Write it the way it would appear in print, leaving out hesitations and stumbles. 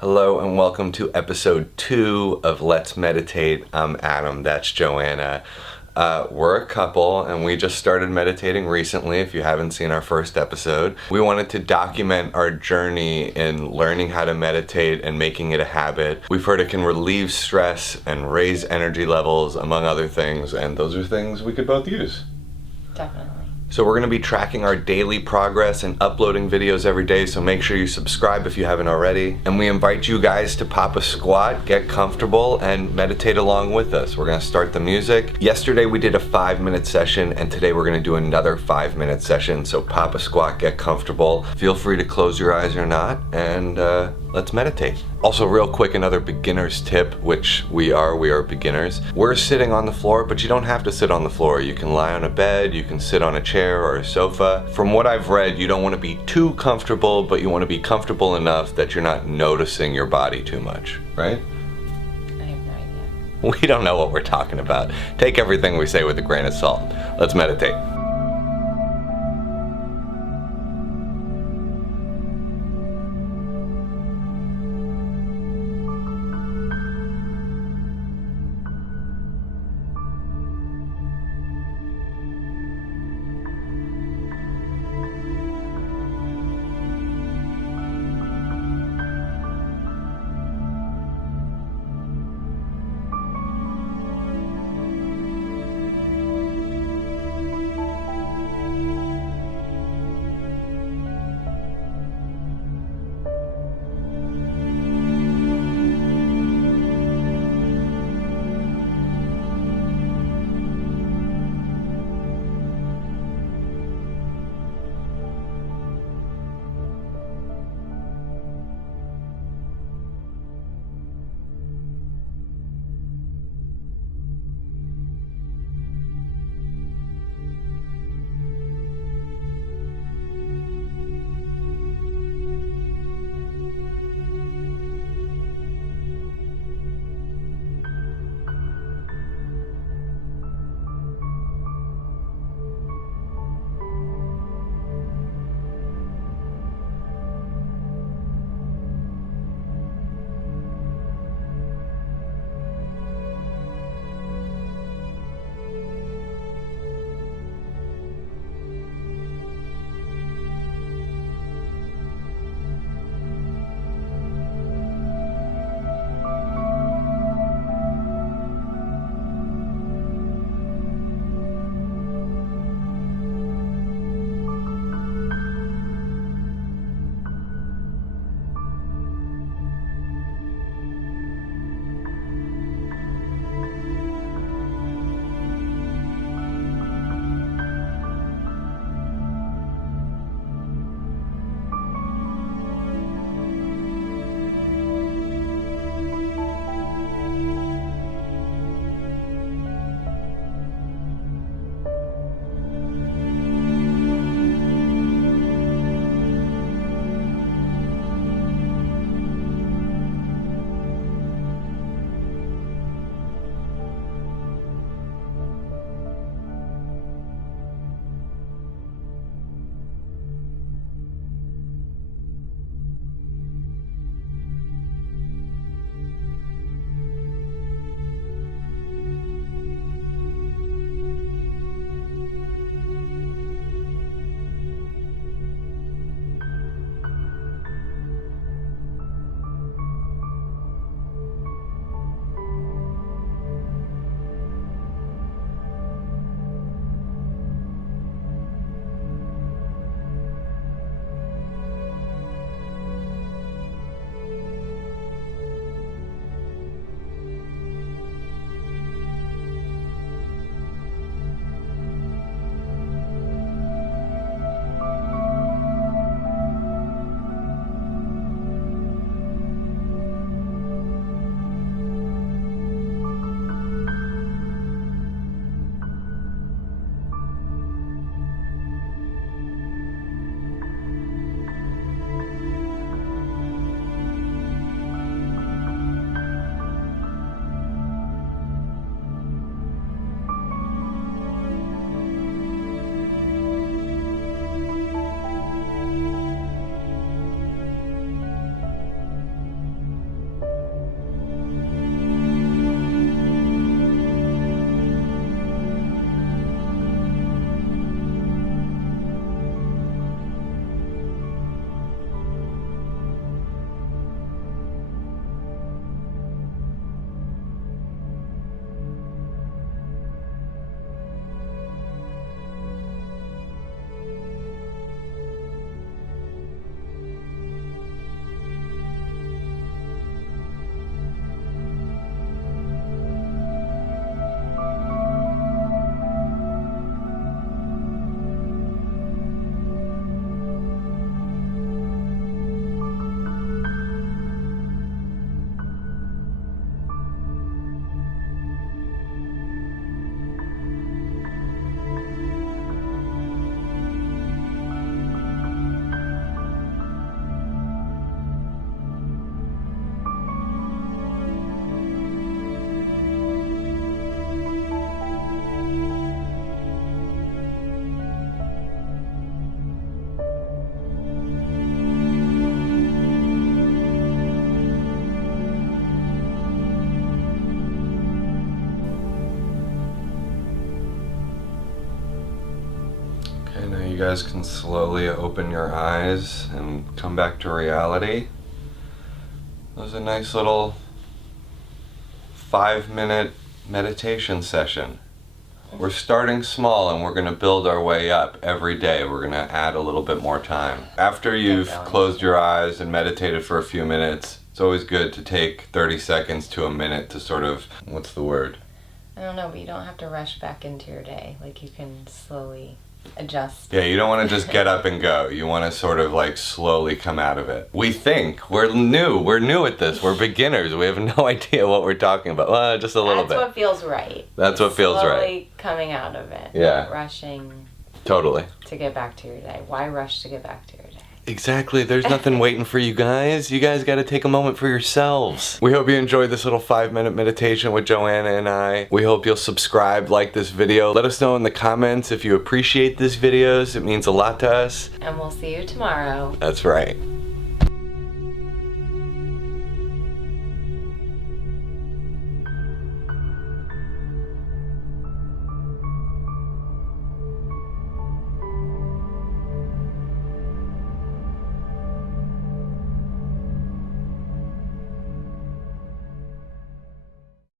Hello and welcome to episode 2 of Let's Meditate. I'm Adam, that's Joanna. We're a couple and we just started meditating recently, if you haven't seen our first episode. We wanted to document our journey in learning how to meditate and making it a habit. We've heard it can relieve stress and raise energy levels, among other things, and those are things we could both use. Definitely. So we're going to be tracking our daily progress and uploading videos every day, so make sure you subscribe if you haven't already. And we invite you guys to pop a squat, get comfortable, and meditate along with us. We're going to start the music. Yesterday we did a 5-minute session, and today we're going to do another 5-minute session. So pop a squat, get comfortable. Feel free to close your eyes or not, and let's meditate. Also, real quick, another beginner's tip, which we are beginners. We're sitting on the floor, but you don't have to sit on the floor. You can lie on a bed, you can sit on a chair or a sofa. From what I've read, you don't want to be too comfortable, but you want to be comfortable enough that you're not noticing your body too much, right? I have no idea. We don't know what we're talking about. Take everything we say with a grain of salt. Let's meditate. guys can slowly open your eyes and come back to reality. It was a nice little 5-minute meditation session. We're starting small and we're going to build our way up every day. We're going to add a little bit more time. After you've closed your eyes and meditated for a few minutes, it's always good to take 30 seconds to a minute to sort of, what's the word? I don't know, but you don't have to rush back into your day. Like, you can slowly adjust. Yeah, you don't want to just get up and go. You want to sort of like slowly come out of it. We think we're new at this. We're beginners. We have no idea what we're talking about. Well, just a little bit. That's what feels right. That's what feels right. Slowly coming out of it. Yeah. Not rushing Totally. to get back to your day. Why rush to get back to your day? Exactly. There's nothing waiting for you guys. You guys got to take a moment for yourselves. We hope you enjoyed this little 5-minute meditation with Joanna and I. We hope you'll subscribe, like this video. Let us know in the comments if you appreciate these videos. It means a lot to us. And we'll see you tomorrow. That's right.